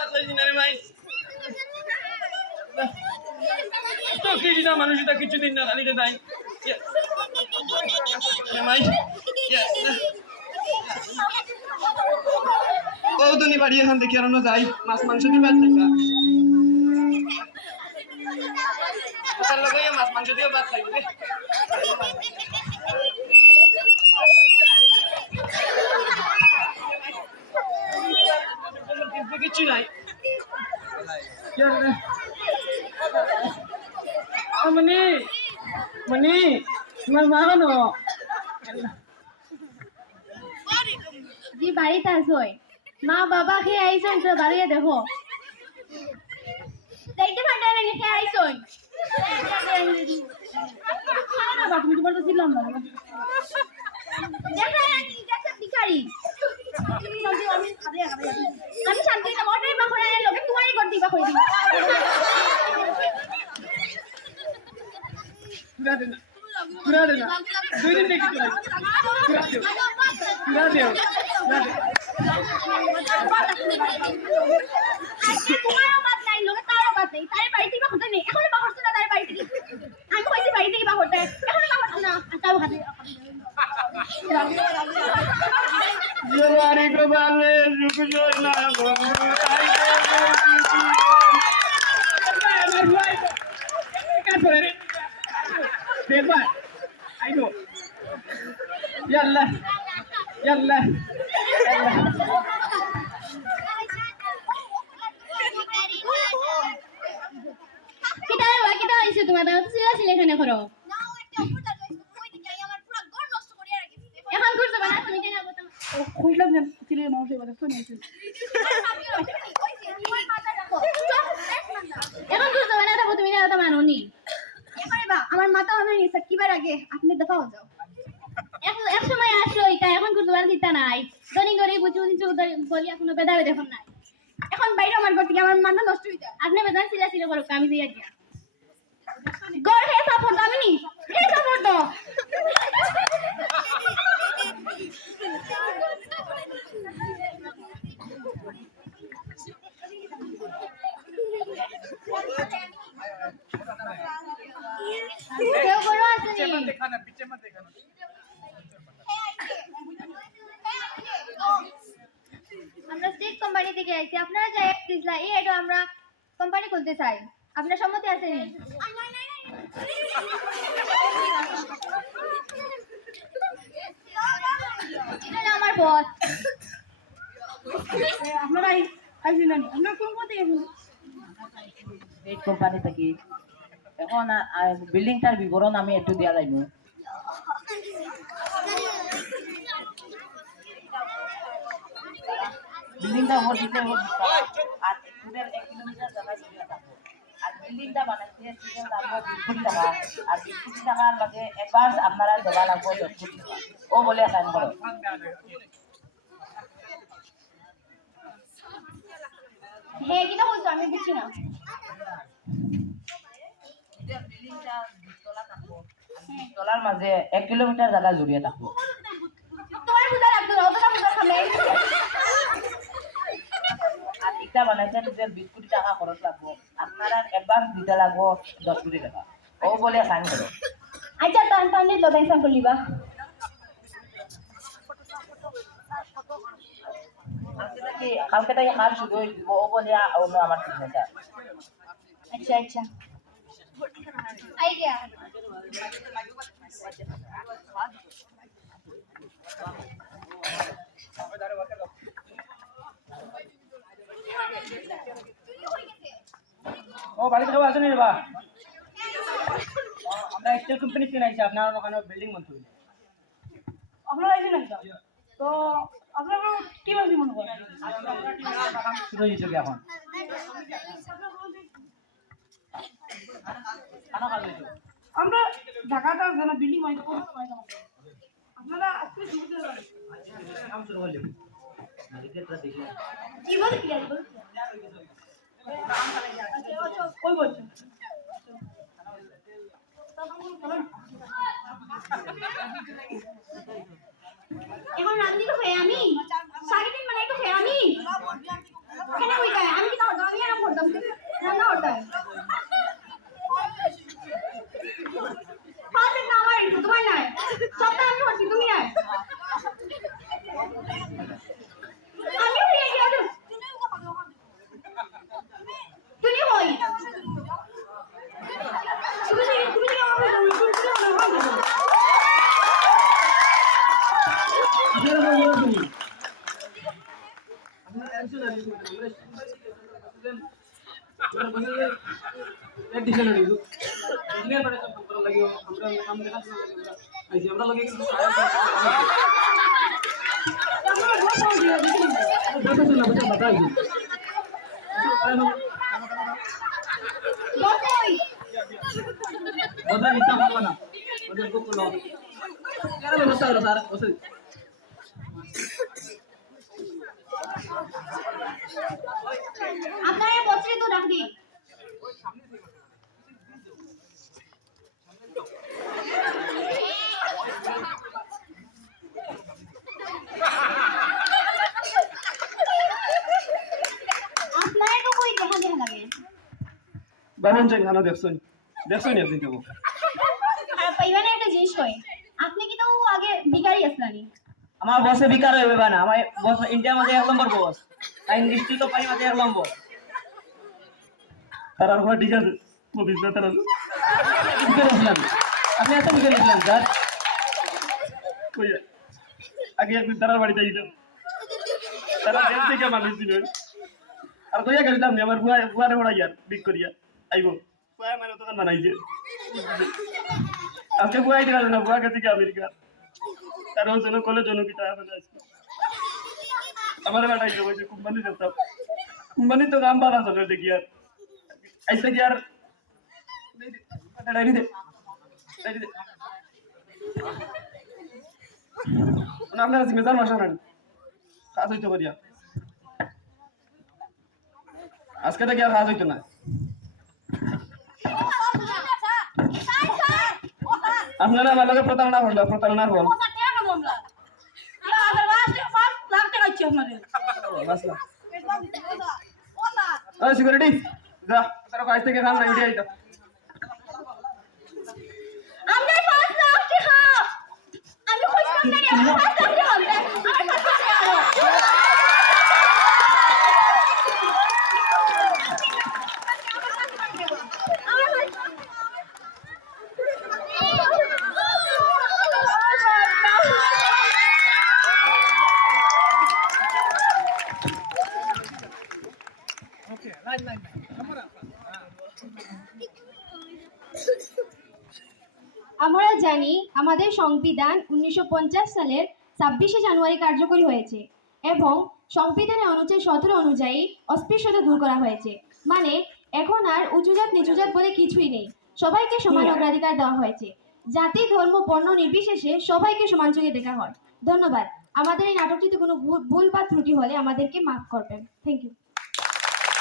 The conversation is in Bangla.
পাতলাইছি না রে ভাই তো কিছু না মানুষ এটা কিছুদিন না খালি যাই ভাই কৌতনি বাড়ি এখন দেখি আর যাই মাছ মাংস দিবে থাকবা লগে মাছ মাংস দিয়ে ভাত খাইবে কিছু নাই মনি মনি তোমার মা কেন জি বাড়িতে আসই মা বাবা খেয়ে আইসন তো দাঁড়িয়ে দেখো দেখতে পারবে না খেয়ে আইসন তুমি তোমার তো ছিলাম না আমি শান্তি না মোটাই বা করে লোকে তোমারই করতে বা করে দিই পুরা দেনা দুই দিন দেখি পুরা দেও তোমারও বাদ নাই লোকে তারও বাদ নাই তার বাড়ি থেকে বা হতে নেই এখনো বা হচ্ছে না তার বাড়ি থেকে আমি কইছি বাড়ি থেকে বা হতে এখনো বা হচ্ছে না তাও হাতে জোয়ারি গোপালে রুকজো না বন্ধুরাই দেখবা আইগো ইয়াল্লা ইয়াল্লা কিটা আইছে তোমার দাও সিরিয়াসলি এখানে করো এখন করতে না তুমি কেন বলতো খুইলাম না তিলে মাউসে বলে তো নিয়েছে এখন করতে না তো তুমি না তো মানোনি এবারে বা আমার মাথা আমি কিবার আগে আপনি দেখাও যাও এক সময় আসলো এটা এখন করতে পারছি তা নাই দনি গরি বুঝু বুঝু বলি এখনো বেদাবে দেখুন নাই এখন বাইরে আমার করতে আমার মাথা নষ্ট হয়ে যায় আপনি বেদান সিলা করো আমি দিয়ে গিয়া গড় হে সাপোর্ট আমি নি হে সাপোর্ট দাও আমরা স্টেট কোম্পানি থেকে আইছি আপনারা যাই দিছলা এই এটা আমরা কোম্পানি খুলতে চাই আপনার সম্মতি আছে নি এটা আমার বস আপনারা আইছেন না আমরা কোন কোন থেকে এই কোম্পানি থেকে এখন বিল্ডিংটার বিবরণ আমি একটু দেওয়া যাইব বিল্ডিংটা ওর দিতে আর তোদের 1 কিলোমিটার জায়গা জুড়ে থাকবো আর বিল্ডিংটা বানাইতে সিজন লাগবে 20 কোটি টাকা আর 20 কোটি টাকার লাগে অ্যাডভান্স আপনারা দেওয়া লাগবে 10 কোটি টাকা ও বলে সাইন করো হে কিটা বলছো আমি বুঝছি না বিল্ডিংটা তলা থাকবো তলার মাঝে 1 কিলোমিটার জায়গা জুড়ে থাকবো তোমার বুঝা লাগতো না ওটা বুঝা খামে আর এটা বানাইতে যে 20 কোটি টাকা খরচ লাগবে আপনারা অ্যাডভান্স দিতে লাগবে 10 কোটি টাকা ও বলে সাইন করো আচ্ছা টান টান নি লগাই সান করলিবা কালকে থেকে কাজ শুরু হয়ে দিব ও বলে অন্য আমার সিগনেচার আচ্ছা আচ্ছা আইডিয়া ও বাড়িতে কেউ আসেনি রে বা আমরা স্টিল কোম্পানি থেকে আইছি আপনার ওখানে বিল্ডিং মন্ত্রী আপনারা আইছেন না তো আপনারা কি ভাবি মনে করেন শুরু হয়েছে কি এখন আমরা ঢাকাটা জানা বিল্ডিং মাইতে করব আপনারা আজকে শুরু করেন কাম শুরু করলে মালিকেরটা দেখি কি বল কি বল কই বলছেন এখন রান্দি তো হয়ে আমি 3.5 বানাই তো হয়ে আমি কেন হই যায় আমি কি রান্না করতে পারবেন না আমার একটু তোমার নাই সবটা আমি করছি তুমি নাই আমি হয়ে গেল তুমি হই তুমি কি আমাকে আপনারা বসে তো রাখি আপনারা তো কই দেখা দেখা লাগে বামন চেক না দেখছই দেখছই না দিতে আর পাইবানে একটা জিনিস কই আপনি কি তো আগে ভিখারি আসলানি আমার বসে বিকার হইবে না আমার বস ইন্ডিয়া মাঝে 1 নম্বর বস তাই ইন্ডাস্ট্রি তো পাই মাঝে 1 নম্বর তার আর ঠিক আছে মুভিস না তার বিকেল দিলাম আপনি এত বিকেল দিলাম স্যার কই আগে একদিন তার বাড়িতে যাইতাম তারা দেশ থেকে মানুষ ছিল আর কইয়া গেলাম আমার বুয়ারে পড়া ইয়ার বিক করিয়া আইবো বুয়া মানে দোকান বানাইছে আজকে বুয়াই দিলা না বুয়া গেছে কি আমেরিকা তার জন্য কলেজ জন্য কি টাকা ফেলে আসছে আমার বাড়াই যাবো যে কোম্পানি যেতাম কোম্পানি তো নাম বাড়া চলে দেখি আর ऐसे कि यार डायरी दे ना आपने सिग्नेचर मारना है खास होइतो करिया আজকে তো কি আর খাস হইতো না আপনারা আমার লগে প্রতারণার ফল সিকিউরিটি যা তারা কাজ থেকে খান না উঠে আইতা আমরা 5 লাখ টাকা আমি খুঁজলাম না আমার 5 লাখ টাকা হবে আমার 5 লাখ টাকা আমরা জানি আমাদের সংবিধান 1950 সালের 26শে জানুয়ারি কার্যকরী হয়েছে এবং সংবিধানের অনুচ্ছেদ 17 অনুযায়ী অস্পৃশ্যতা দূর করা হয়েছে মানে এখন আর উঁচুজাত নিচুজাত বলে কিছুই নেই সবাইকে সমান অগ্রাধিকার দেওয়া হয়েছে জাতি ধর্ম বর্ণ নির্বিশেষে সবাইকে সমান চোখে দেখা হয় ধন্যবাদ আমাদের এই নাটকটিতে কোনো ভুল বা ত্রুটি হলে আমাদেরকে মাফ করবেন থ্যাংক ইউ